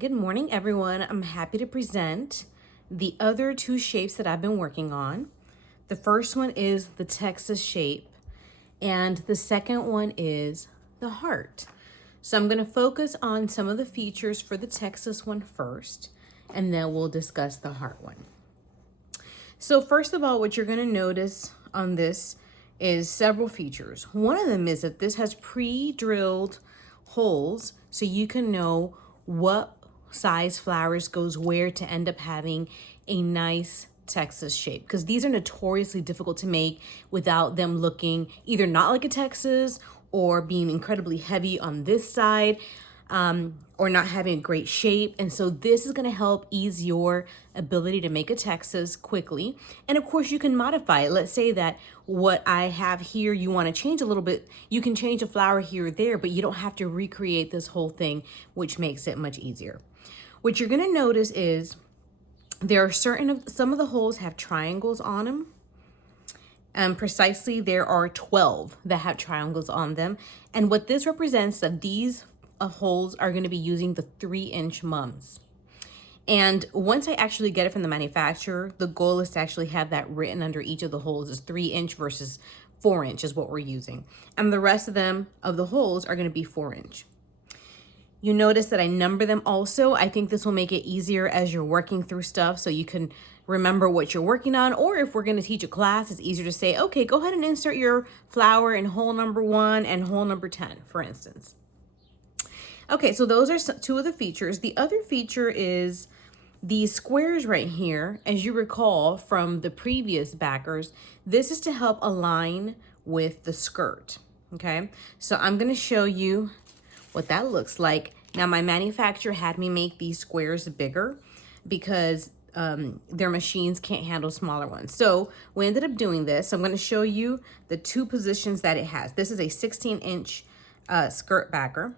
Good morning, everyone. I'm happy to present the other two shapes that I've been working on. The first one is the Texas shape, and the second one is the heart. So I'm going to focus on some of the features for the Texas one first, and then we'll discuss the heart one. So first of all, what you're going to notice on this is several features. One of them is that this has pre-drilled holes so you can know what size flowers goes where to end up having a nice Texas shape, because these are notoriously difficult to make without them looking either not like a Texas or being incredibly heavy on this side, or not having a great shape. And so this is going to help ease your ability to make a Texas quickly. And of course you can modify it. Let's say that what I have here, you want to change a little bit. You can change a flower here or there, but you don't have to recreate this whole thing, which makes it much easier. What you're going to notice is there are some of the holes have triangles on them. Precisely, there are 12 that have triangles on them. And what this represents that these holes are going to be using the 3-inch mums. And once I actually get it from the manufacturer, the goal is to actually have that written under each of the holes is 3-inch versus 4-inch is what we're using. And the rest of them, of the holes, are going to be 4-inch. You notice that I number them also. I think this will make it easier as you're working through stuff so you can remember what you're working on. Or if we're going to teach a class, it's easier to say, okay, go ahead and insert your flower in hole number 1 and hole number 10, for instance. Okay, so those are two of the features. The other feature is these squares right here. As you recall from the previous backers, this is to help align with the skirt, okay? So I'm gonna show you what that looks like. Now, my manufacturer had me make these squares bigger because their machines can't handle smaller ones. So we ended up doing this. I'm gonna show you the two positions that it has. This is a 16-inch skirt backer.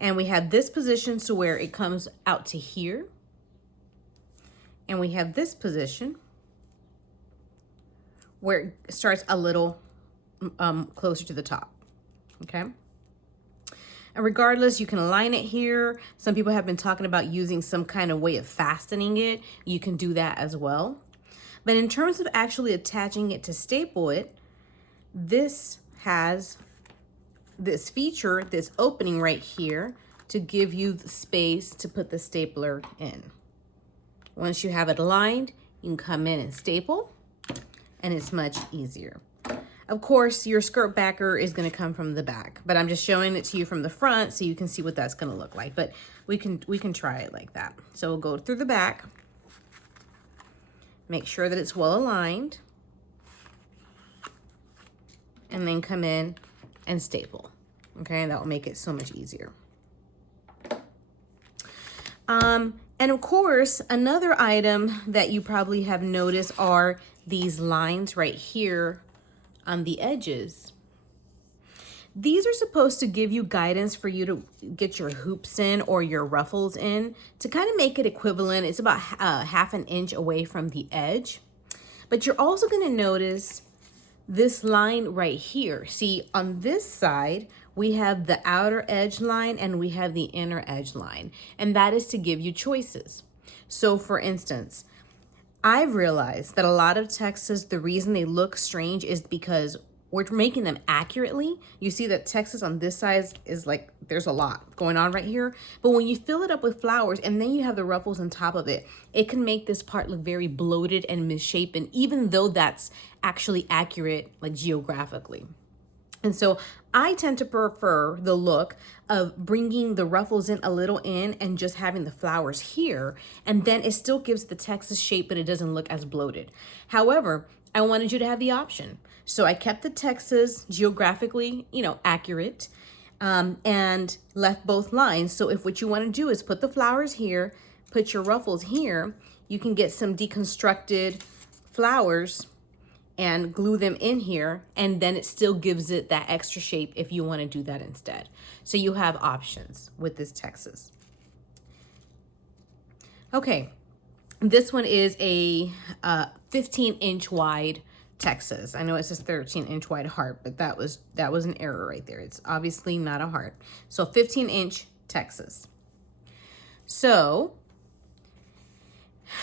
And we have this position to where it comes out to here. And we have this position where it starts a little closer to the top, okay? And regardless, you can align it here. Some people have been talking about using some kind of way of fastening it. You can do that as well. But in terms of actually attaching it to staple it, this has this feature, this opening right here to give you the space to put the stapler in. Once you have it aligned, you can come in and staple, and it's much easier. Of course, your skirt backer is going to come from the back, but I'm just showing it to you from the front so you can see what that's going to look like. But we can try it like that. So we'll go through the back, make sure that it's well aligned, and then come in and staple. Okay, that will make it so much easier. And of course, another item that you probably have noticed are these lines right here on the edges. These are supposed to give you guidance for you to get your hoops in or your ruffles in to kind of make it equivalent. It's about half an inch away from the edge. But you're also going to notice this line right here. See, on this side, we have the outer edge line and we have the inner edge line. And that is to give you choices. So for instance, I've realized that a lot of Texas, the reason they look strange is because we're making them accurately. You see that Texas on this side is like, there's a lot going on right here. But when you fill it up with flowers and then you have the ruffles on top of it, it can make this part look very bloated and misshapen, even though that's actually accurate, like geographically. And so I tend to prefer the look of bringing the ruffles in a little in and just having the flowers here. And then it still gives the Texas shape, but it doesn't look as bloated. However, I wanted you to have the option. So I kept the Texas geographically, accurate, and left both lines. So if what you want to do is put the flowers here, put your ruffles here, you can get some deconstructed flowers and glue them in here, and then it still gives it that extra shape if you want to do that instead. So you have options with this Texas. Okay, this one is a 15-inch wide Texas. I know it says 13-inch wide heart, but that was an error right there. It's obviously not a heart. So 15-inch Texas. So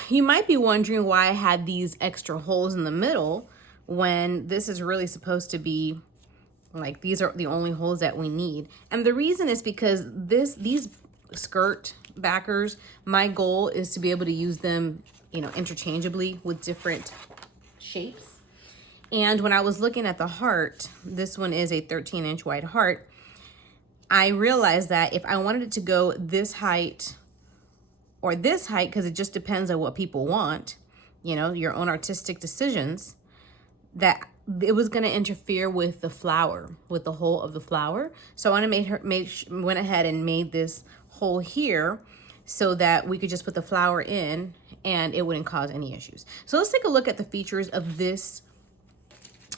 you might be wondering why I had these extra holes in the middle when this is really supposed to be like, these are the only holes that we need. And the reason is because these skirt backers, my goal is to be able to use them, you know, interchangeably with different shapes. And when I was looking at the heart, this one is a 13-inch wide heart, I realized that if I wanted it to go this height or this height, because it just depends on what people want, you know, your own artistic decisions, that it was going to interfere with the flower, with the hole of the flower. So I went ahead and made this hole here so that we could just put the flower in and it wouldn't cause any issues. So let's take a look at the features of this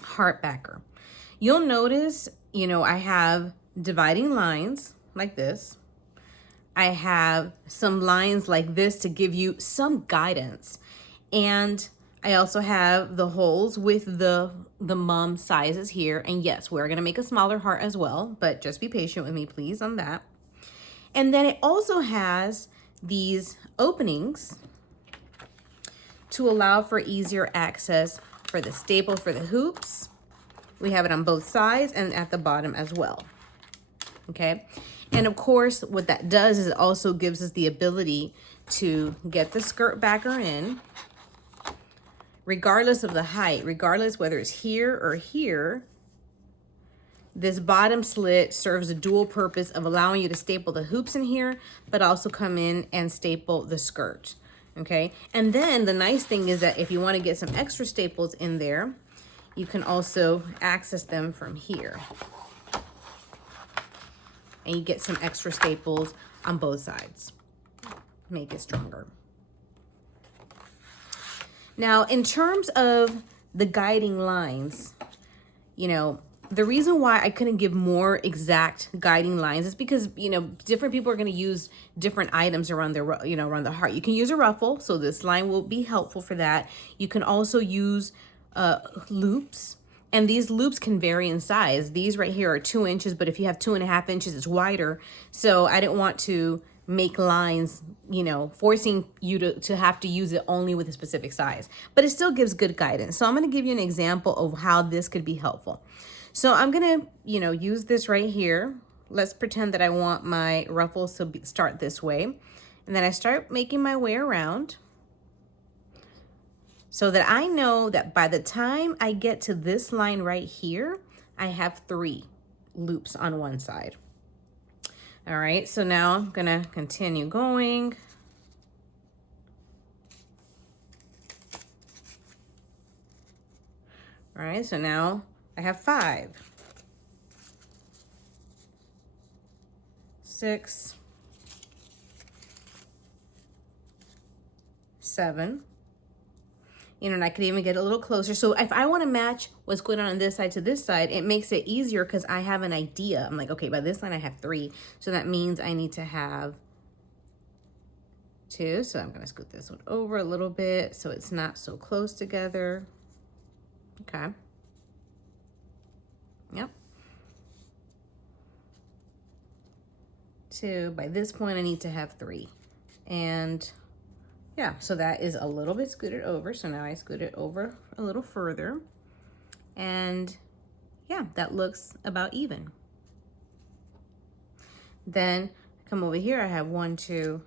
heart backer. You'll notice, you know, I have dividing lines like this. I have some lines like this to give you some guidance. And I also have the holes with the mum sizes here. And yes, we're gonna make a smaller heart as well, but just be patient with me, please, on that. And then it also has these openings to allow for easier access for the staple for the hoops. We have it on both sides and at the bottom as well. Okay. And of course, what that does is it also gives us the ability to get the skirt backer in, regardless of the height, regardless whether it's here or here. This bottom slit serves a dual purpose of allowing you to staple the hoops in here, but also come in and staple the skirt. Okay. And then the nice thing is that if you want to get some extra staples in there, you can also access them from here. And you get some extra staples on both sides. Make it stronger. Now, in terms of the guiding lines, you know, the reason why I couldn't give more exact guiding lines is because, you know, different people are going to use different items around their, you know, around the heart. You can use a ruffle, so this line will be helpful for that. You can also use loops. And these loops can vary in size. These right here are 2 inches, but if you have 2.5 inches, it's wider. So I didn't want to make lines, you know, forcing you to have to use it only with a specific size. But it still gives good guidance. So I'm going to give you an example of how this could be helpful. So I'm going to, you know, use this right here. Let's pretend that I want my ruffles to start this way. And then I start making my way around, so that I know that by the time I get to this line right here, I have 3 loops on one side. All right, so now I'm gonna continue going. All right, so now I have 5, 6, 7. You know, and I could even get a little closer. So if I want to match what's going on this side to this side, it makes it easier because I have an idea. I'm like, okay, by this line I have 3. So that means I need to have 2. So I'm going to scoot this one over a little bit so it's not so close together. Okay. Yep. 2. By this point, I need to have 3. And yeah, so that is a little bit scooted over. So now I scoot it over a little further. And yeah, that looks about even. Then come over here, I have 1, 2,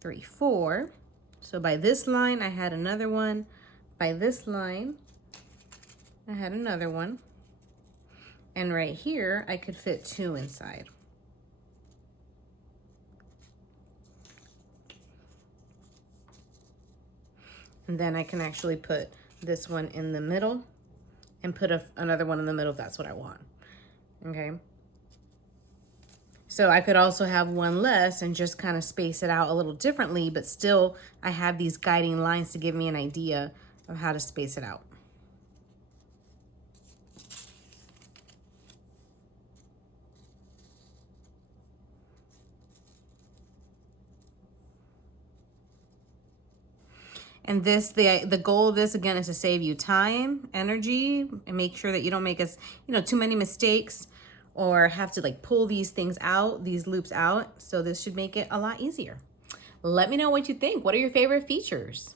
3, 4. So by this line, I had another one. By this line, I had another one. And right here, I could fit 2 inside. And then I can actually put this one in the middle and put another one in the middle if that's what I want. Okay. So I could also have one less and just kind of space it out a little differently, but still I have these guiding lines to give me an idea of how to space it out. And this, the goal of this, again, is to save you time, energy, and make sure that you don't make too many mistakes or have to like pull these things out, these loops out. So this should make it a lot easier. Let me know what you think. What are your favorite features?